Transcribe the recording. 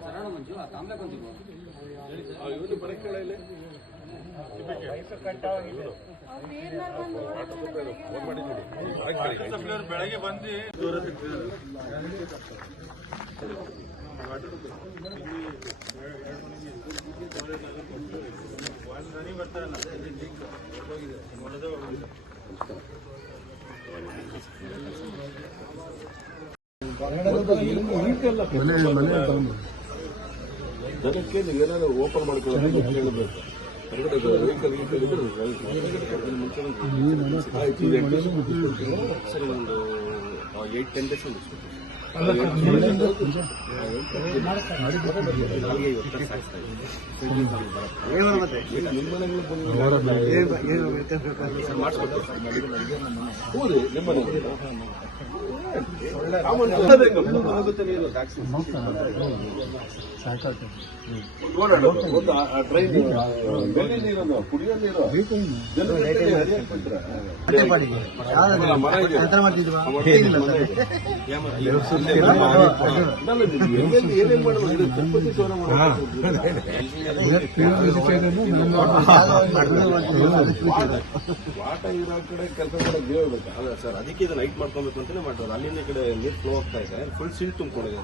ಚರಣ ಮಂಜು ಆ ತಾಮ್ಲಕ್ಕೆ ಬಂದಿದ್ದು ಇವನು ನೀರ್ನಾಗ ಬಂದು ನೋಡೋಣ ಫೋನ್ ಮಾಡಿದ್ದೀನಿ ಬೆಳಗ್ಗೆ ಬಂದು ಜನಕ್ಕೆ ನೀವು ಏನಾದ್ರು ಓಪನ್ ಮಾಡ್ಕೊಳ್ಳೋದು ಹೇಳಬೇಕು. ಸರಿ ಒಂದು ಏಟ್ ಟೆನ್ ಡೇಸ್ ಒಂದು ಸಾಯಿಸ್ತಾ ಇದ್ದೀವಿ ನಿಮ್ಮ ವಾಟ ಇರೋ ಕಡೆ ಕೆಲಸ ಅಲ್ಲ ಸರ್ ಅದಕ್ಕೆ ಇದು ನೈಟ್ ಮಾಡ್ಕೊಬೇಕು ಅಂತಾನೆ ಮಾಡ್ತಾರೆ ಅಲ್ಲಿಂದ ಕಡೆ ನೀರು ಫ್ಲೋ ಆಗ್ತಾ ಇದೆ ಫುಲ್ ಸೀಲ್ ತುಂಬಿಕೊಂಡಿದೆ